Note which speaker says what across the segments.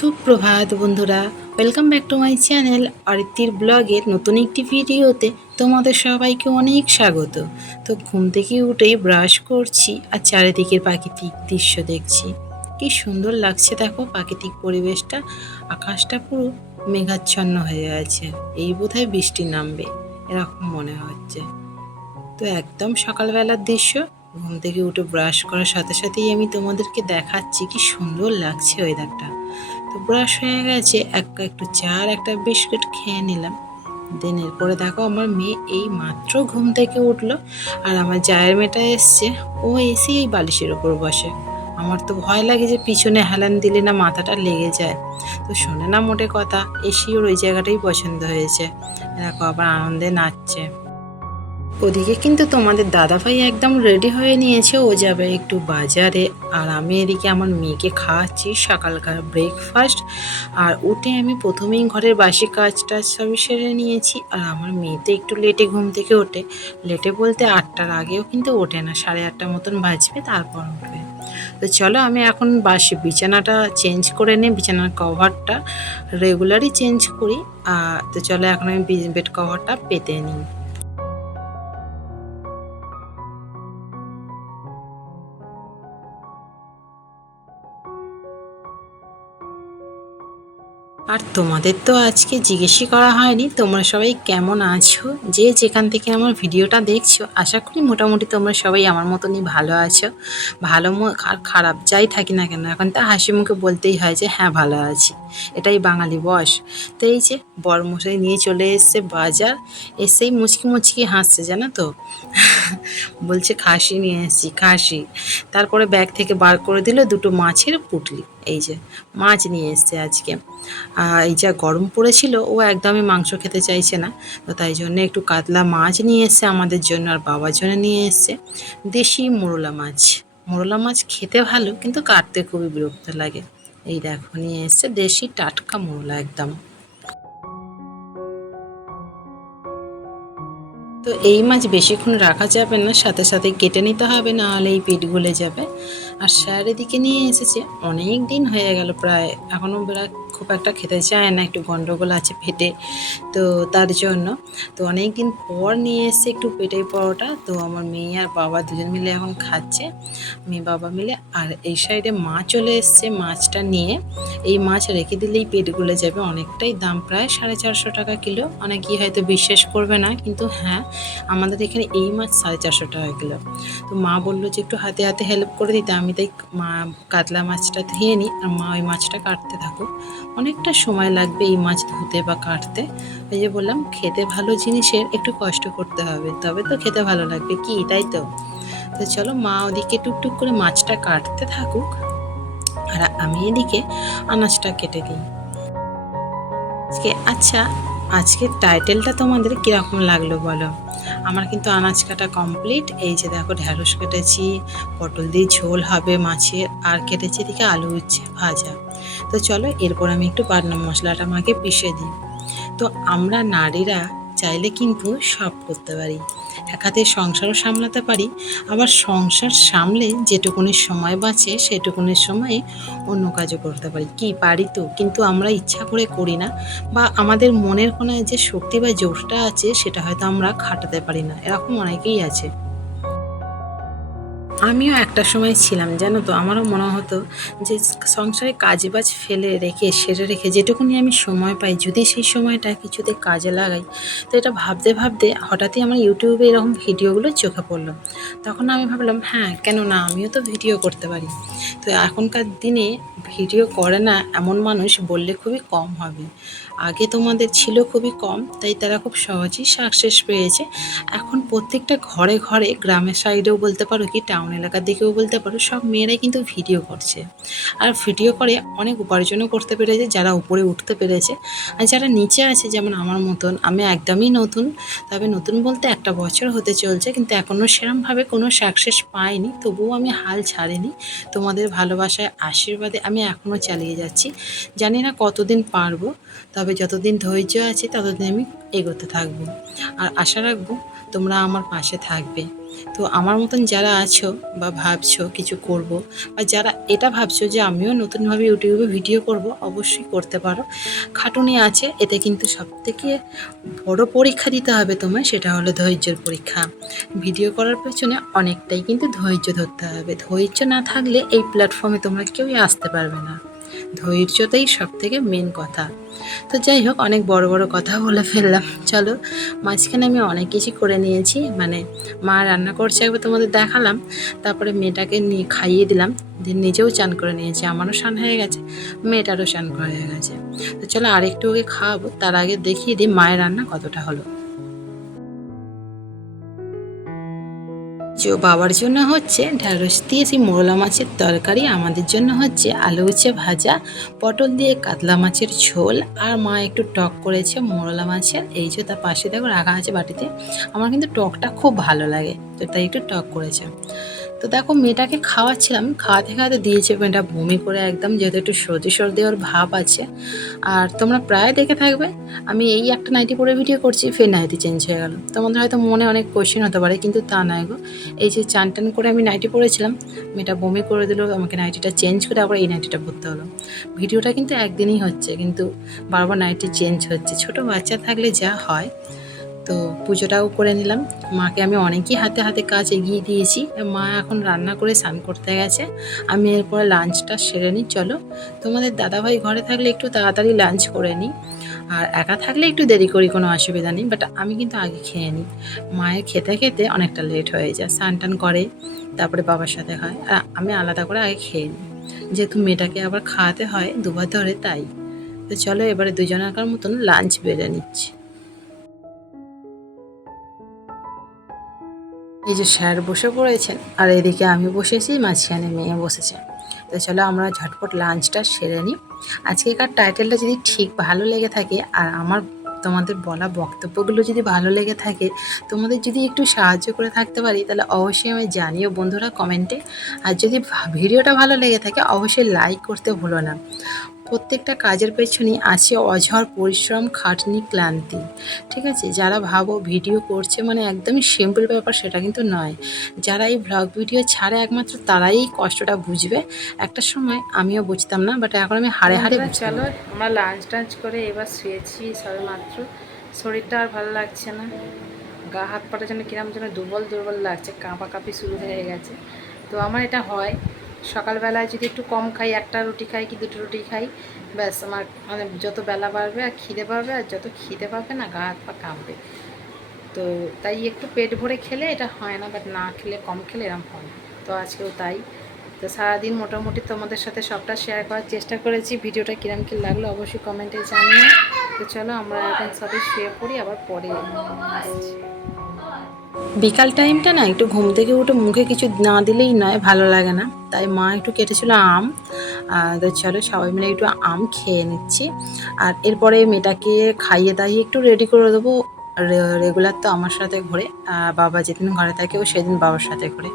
Speaker 1: সুপ্রভাত বন্ধুরা welcome back to my channel অরিত্রির ব্লগের নতুন একটি ভিডিওতে তোমাদের সবাইকে অনেক স্বাগত। তো ঘুম থেকে উঠেই ব্রাশ করছি আর চারিদিকের প্রাকৃতিক দৃশ্য দেখছি। কি সুন্দর লাগছে দেখো প্রাকৃতিক পরিবেশটা, আকাশটা পুরো মেঘাচ্ছন্ন হয়ে আছে, এই বোধহয় বৃষ্টি নামবে, এরকম মনে হচ্ছে। তো একদম সকালবেলার দৃশ্য, ঘুম থেকে উঠে ব্রাশ করার সাথে সাথেই আমি তোমাদেরকে দেখাচ্ছি কি সুন্দর লাগছে ওয়েদারটা তো ব্রাশ হয়ে গেছে, এক একটু চা আর একটা বিস্কুট খেয়ে নিলাম। দেন এরপরে দেখো আমার মেয়ে এই মাত্র ঘুম থেকে উঠল আর আমার জায়ের মেয়েটা এসছে। ও এসে এই বালিশের ওপর বসে। আমার তো ভয় লাগে যে পিছনে হেলান দিলে না মাথাটা লেগে যায়। তো শোনে না মোটে কথা, এসেই ওর ওই জায়গাটাই পছন্দ হয়েছে। দেখো আবার আনন্দে নাচছে। ওদিকে কিন্তু তোমাদের দাদাভাই একদম রেডি হয়ে নিয়েছে, ও যাবে একটু বাজারে। আর আমি এদিকে আমার মেয়েকে খাওয়াচ্ছি সকালকার ব্রেকফাস্ট আর উঠে আমি প্রথমেই ঘরের বাসি কাজটা সবই সেরে নিয়েছি। আর আমার মেয়ে তো একটু লেটে ঘুম থেকে ওঠে। লেটে বলতে আটটার আগেও কিন্তু ওঠে না, সাড়ে আটটার মতন বাজবে, তারপর উঠবে। তো চলো আমি এখন বাসি বিছানাটা চেঞ্জ করে নিই, বিছানার কভারটা রেগুলারই চেঞ্জ করি। আর তো চলো এখন আমি বেড কভারটা পেতে নিই। আর তোমাদের তো আজকে জিজ্ঞেসই করা হয়নি, তোমরা সবাই কেমন আছো? যে যেখান থেকে আমার ভিডিওটা দেখছ, আশা করি মোটামুটি তোমরা সবাই আমার মতনই ভালো আছো। ভালো খারাপ যাই থাকি না কেন, এখন তা হাসি মুখে বলতেই হয় যে হ্যাঁ ভালো আছি। এটাই বাঙালি বস তো এই যে বরমশাই নিয়ে চলে এসছে বাজার, এসেই মুচকি মুচকি হাসছে, জানো তো? বলছে, খাসি নিয়ে এসেছি, খাসি। তারপরে ব্যাগ থেকে বার করে দিল দুটো মাছের পুটলি। এই যে মাছ নিয়ে এসছে আজকে। এই যা গরম পড়েছিল, ও একদমই মাংস খেতে চাইছে না। তো তাই জন্য একটু কাতলা মাছ নিয়ে এসছে আমাদের জন্য আর বাবার জন্য নিয়ে এসছে। দেশি মোরলা মাছ। মোরলা মাছ খেতে ভালো, কিন্তু কাটতে খুবই বিরক্ত লাগে। এই দেখো, নিয়ে এসছে দেশি টাটকা মোরলা একদম। তো এই মাছ বেশিক্ষণ রাখা যাবে না, সাথে সাথে কেটে নিতে হবে না হলে এই পেট গলে যাবে। আর স্যার এদিকে নিয়ে এসেছে। অনেক দিন হয়ে গেল প্রায়। এখনও বেড়া খুব একটা খেতে চায় না, একটু গন্ডগোল আছে পেটে, তো তার জন্য। তো অনেক দিন পর নিয়ে এসেছে একটু পেটের পরোটা, তো আমার মেয়ে আর বাবা দুজন মিলে এখন খাচ্ছে। মেয়ে বাবা মিলে, আর এই সাইডে মাছ চলে এসছে মাছটা নিয়ে। এই মাছ রেখে দিলেই পেট গলে যাবে, অনেকটাই দাম প্রায় সাড়ে চারশো টাকা কিলো। অনেকেই হয়তো বিশ্বাস করবে না, কিন্তু হ্যাঁ আমাদের এখানে এই মাছ সাড়ে চারশো টাকা কিলো। তো মা বলল যে একটু হাতে হাতে হেল্প করে দিতে, আমি তাই মা কাতলা মাছটা ধুয়ে নিই, আর মা ওই মাছটা কাটতে থাকুক। অনেকটা সময় লাগবে এই মাছ ধুতে বা কাটতে। ওই যে বললাম, খেতে ভালো জিনিসের একটু কষ্ট করতে হবে, তবে তো খেতে ভালো লাগবে কি, তাই তো? তো চলো মা ওদিকে টুকটুক করে মাছটা কাটতে থাকুক, আর আমি এদিকে আনাজটা কেটে দিই। আজকে আচ্ছা আজকে টাইটেলটা তোমাদের কীরকম লাগল বলো? আমার কিন্তু আনাজ কাটা কমপ্লিট, এই যে দেখো ঢ্যাঁড়স কেটেছি, পটল দিয়ে ঝোল হবে মাছের, আর কেটেছি এদিকে আলু উচ্ছে ভাজা। তো চলো এরপর আমি একটু বাটনা মশলাটা আমাকে পিষে দিই। তো আমরা নারীরা চাইলে কিন্তু সব করতে পারি। এক হাতে সংসারও সামলাতে পারি। আবার সংসার সামলে যেটুকুনি সময় বাঁচে সেটুকুনির সময়ে অন্য কাজও করতে পারি। কি পারি তো? কিন্তু আমরা ইচ্ছা করে করি না বা আমাদের মনের কোনায় যে শক্তি বা জোরটা আছে সেটা হয়তো আমরা খাটাতে পারি না। এরকম অনেকেই আছে। আমিও একটা সময় ছিলাম, জানো তো? আমারও মনে হতো যে সংসারে কাজ বাজ ফেলে রেখে, সেরে রেখে যেটুকুনি আমি সময় পাই, যদি সেই সময়টা কিছুতে কাজে লাগাই, তো এটা ভাবতে ভাবতে হঠাৎই আমার ইউটিউবে এরকম ভিডিওগুলো চোখে পড়ল। তখন আমি ভাবলাম হ্যাঁ কেন না আমিও তো ভিডিও করতে পারি। তো এখনকার দিনে ভিডিও করে না এমন মানুষ বললে খুবই কম হবে। আগে তোমাদের ছিল খুবই কম, তাই তারা খুব সহজেই সাকসেস পেয়েছে। এখন প্রত্যেকটা ঘরে ঘরে, গ্রামের সাইডেও বলতে পারো কি টাউন এলাকার দিকেও বলতে পারো, সব মেয়েরাই কিন্তু ভিডিও করছে। আর ভিডিও করে অনেক উপার্জনও করতে পেরেছে, যারা উপরে উঠতে পেরেছে। আর যারা নিচে আছে, যেমন আমার মতন, আমি একদমই নতুন, তবে নতুন বলতে একটা বছর হতে চলছে, কিন্তু এখনও সেরমভাবে কোনো সাকসেস পাইনি। তবুও আমি হাল ছাড়িনি। তোমাদের ভালোবাসায়, আশীর্বাদে আমি এখনও চালিয়ে যাচ্ছি। জানি না কতদিন পারব, তবে যতদিন ধৈর্য আছে, ততদিন আমি এগোতে থাকব। আর আশা রাখব, তোমরা আমার পাশে থাকবে। তো আমার মতন যারা আছো বা ভাবছ কিছু করব বা যারা এটা ভাবছ যে আমিও নতুনভাবে ইউটিউবে ভিডিও করব, অবশ্যই করতে পারো। খাটুনি আছে, এতে কিন্তু সবথেকে বড় পরীক্ষা দিতে হবে তোমায়, সেটা হলো ধৈর্যের পরীক্ষা। ভিডিও করার পেছনে অনেকটাই কিন্তু ধৈর্য ধরতে হবে। ধৈর্য না থাকলে এই প্ল্যাটফর্মে তোমরা কেউই আসতে পারবে না। ধৈর্যটাই সব থেকে মেন কথা। তো যাই হোক, অনেক বড় বড় কথা বলে ফেললাম। চলো, মাঝখানে আমি অনেক কিছু করে নিয়েছি। মানে মা রান্না করছে একবার তোমাদের দেখালাম। তারপরে মেয়েটাকে নিয়ে খাইয়ে দিলাম। দিয়ে নিজেও চান করে নিয়েছি। আমারও স্নান হয়ে গেছে, মেয়েটারও স্নান করে হয়ে গেছে। তো চলো আরেকটু ওকে খাওয়াবো। তার আগে দেখিয়ে দিই মায়ের রান্না কতটা হলো। যে বাবার জন্য হচ্ছে ঢ্যাঁড়স দিয়ে সেই মোরলা মাছের তরকারি, আমাদের জন্য হচ্ছে আলু উচ্ছে ভাজা, পটল দিয়ে কাতলা মাছের ঝোল, আর মা একটু টক করেছে মোরলা মাছের, এই যে তার পাশে দেখো রাখা আছে বাটিতে, আমার কিন্তু টকটা খুব ভালো লাগে, তো তাই একটু টক করেছে। তো দেখো, মেয়েটাকে খাওয়াচ্ছিলাম। খাওয়াতে খাওয়াতে দিয়েছে, মেয়েটা বমি করে একদম যেহেতু একটু সর্দি সর্দি ওর ভাব আছে। আর তোমরা প্রায় দেখে থাকবে, আমি এই একটা নাইটি পরে ভিডিও করছি, ফের নাইটি চেঞ্জ হয়ে গেল। তোমাদের হয়তো মনে অনেক কোশ্চেন হতে পারে, কিন্তু তা নয় গো। এই যে চান টান করে আমি নাইটি পরেছিলাম, মেয়েটা বমি করে দিল, আমাকে নাইটিটা চেঞ্জ করে আবার এই নাইটিটা পরতে হলো। ভিডিওটা কিন্তু একদিনই হচ্ছে, কিন্তু বারবার নাইটি চেঞ্জ হচ্ছে। ছোট বাচ্চা থাকলে যা হয় তো পুজোটাও করে নিলাম। মাকে আমি অনেকই হাতে হাতে কাজ এগিয়ে দিয়েছি। মা এখন রান্না করে স্নান করতে গেছে। আমি এরপরে লাঞ্চটা সেরে নিই। চলো, তোমাদের দাদাভাই ঘরে থাকলে একটু তাড়াতাড়ি লাঞ্চ করে নিই। আর একা থাকলে একটু দেরি করি, কোনো অসুবিধা নেই। বাট আমি কিন্তু আগে খেয়ে নিই। মায়ের খেতে খেতে অনেকটা লেট হয়ে যায়, স্নান টান করে, তারপরে বাবার সাথে হয়। আর আমি আলাদা করে আগে খেয়ে নিই। যেহেতু মেয়েটাকে আবার খাওয়াতে হয়, দুবার ধরে তাই। তো চলো এবারে দুজনাকার মতন লাঞ্চ বেড়ে নিচ্ছি। এই যে স্যার বসে পড়েছেন, আর এদিকে আমি বসেছি, মাঝখানে মেয়ে বসেছে। তো চলো আমরা ঝটপট লাঞ্চটা সেরে নিই। আজকেকার টাইটেলটা যদি ঠিক ভালো লেগে থাকে, আর আমার তোমাদের বলা বক্তব্যগুলো যদি ভালো লেগে থাকে, তোমাদের যদি একটু সাহায্য করে থাকতে পারি, তাহলে অবশ্যই আমি জানিও বন্ধুরা কমেন্টে আর যদি ভিডিওটা ভালো লেগে থাকে, অবশ্যই লাইক করতে ভুলো না। প্রত্যেকটা কাজের পেছনেই আছে অঝর পরিশ্রম খাটনি ক্লান্তি। ঠিক আছে? যারা ভাবো ভিডিও করছে মানে একদমই সিম্পল ব্যাপার সেটা কিন্তু নয়। যারা এই ব্লগ ভিডিও ছাড়ে একমাত্র তারাই কষ্টটা বুঝবে। একটা সময় আমিও বুঝতাম না বাট এখন আমি হাড়ে হাড়ে
Speaker 2: বন্ধুরা, চলো। আমরা লাঞ্চ টাঞ্চ করে এবার শুয়েছি সবে মাত্র শরীরটা আর ভালো লাগছে না। গা হাত পাটা যেন কিরম যেন দুর্বল দুর্বল লাগছে কাঁপা কাঁপি শুরু হয়ে গেছে। তো আমার এটা হয়। সকালবেলায় যদি একটু কম খাই, একটা রুটি খাই কি দুটো রুটি খাই, ব্যাস আমার মানে যত বেলা বাড়বে আর খিদে পারবে আর যত খিদে পাবে না গা হাত পা কাঁপবে। তো তাই একটু পেট ভরে খেলে এটা হয় না বাট না খেলে, কম খেলে এরকম হয় তো আজকেও তাই। তো সারাদিন মোটামুটি তোমাদের সাথে সবটা শেয়ার করার চেষ্টা করেছি, ভিডিওটা কিরম কি লাগল অবশ্যই কমেন্টে জানিও। তো চলো আমরা এখন সবাই শুয়ে পড়ি, আবার পরে আসছি।
Speaker 1: বিকাল টাইমটা না একটু ঘুম থেকে উঠে মুখে কিছু না দিলেই নয়, ভালো লাগে না। তাই মা একটু কেটেছিল আম। তো চলো সবাই মিলে একটু আম খেয়ে নিচ্ছি। আর এরপরে মেয়েটাকে খাইয়ে দাইয়ে একটু রেডি করে দেবো। রেগুলার তো আমার সাথে ঘোরে। বাবা যেদিন ঘরে থাকে ও সেদিন বাবার সাথে ঘোরে।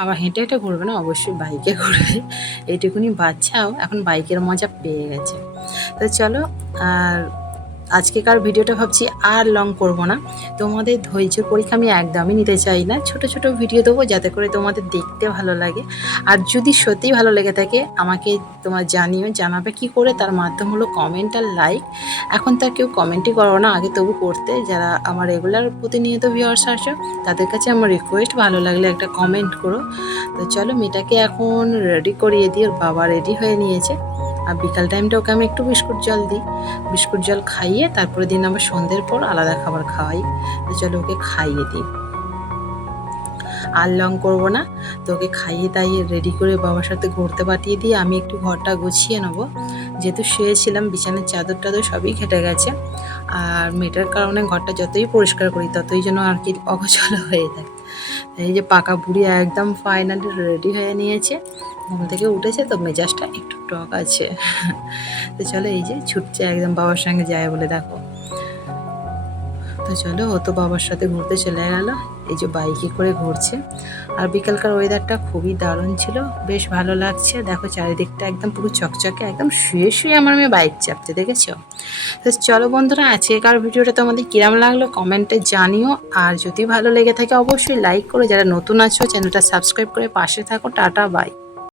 Speaker 1: আবার হেঁটে হেঁটে ঘুরবে না, অবশ্যই বাইকে ঘুরবে। এইটুকুনি বাচ্চাও এখন বাইকের মজা পেয়ে গেছে। তো চলো, আর আজকেকার ভিডিওটা ভাবছি আর লং করব না। তোমাদের ধৈর্য পরীক্ষা আমি একদমই নিতে চাই না। ছোট ছোট ভিডিও দেবো যাতে করে তোমাদের দেখতে ভালো লাগে। আর যদি সত্যিই ভালো লেগে থাকে, আমাকে তোমার জানিও, জানাবে কি করে, তার মাধ্যম হলো কমেন্ট আর লাইক এখন তার কেউ কমেন্টই করো না, আগে তবু করতে। যারা আমার রেগুলার প্রতিনিয়ত ভিউয়ার্স আসো, তাদের কাছে আমার রিকোয়েস্ট ভালো লাগলে একটা কমেন্ট করো। তো চলো, মেয়েটাকে এখন রেডি করিয়ে দিই, ওর বাবা রেডি হয়ে নিয়েছে। আর বিকাল টাইমটা ওকে আমি একটু বিস্কুট জল দিই। বিস্কুট জল খাইয়ে তারপরে দিন আমার সন্ধ্যের পর আলাদা খাবার খাওয়াই। তো চলো ওকে খাইয়ে দিই। আর লং করব না। তো ওকে খাইয়ে দাইয়ে রেডি করে বাবার সাথে ঘুরতে পাঠিয়ে দিয়ে আমি একটু ঘরটা গুছিয়ে নেব। যেহেতু শুয়েছিলাম, বিছানার চাদর টাদর সবই খেটে গেছে। আর মেয়েটার কারণে ঘরটা যতই পরিষ্কার করি, ততই যেন আর কি অগোছল হয়ে থাকে এই যে পাকা বুড়ি একদম ফাইনালি রেডি হয়ে নিয়েছে। ঘুম থেকে উঠেছে, তো মেজাজটা একটু টক আছে। তো চলো এই যে ছুটছে একদম বাবার সঙ্গে যায় বলে দেখো। তো চলো ও তো বাবার সাথে ঘুরতে চলে গেল। এই যে বাইকে করে ঘুরছে। আর বিকালকার ওয়েদারটা খুবই দারুণ ছিল। বেশ ভালো লাগছে। দেখো চারিদিকটা একদম পুরো চকচকে, একদম শুয়ে শুয়ে আমার মেয়ে বাইক চাপতে দেখেছ? তো চলো বন্ধুরা, আজকেকার ভিডিওটা তোমাদের কিরাম লাগল কমেন্টে জানিও। আর যদি ভালো লেগে থাকে, অবশ্যই লাইক করো। যারা নতুন আছো, চ্যানেলটা সাবস্ক্রাইব করে পাশে থাকো। Tata bye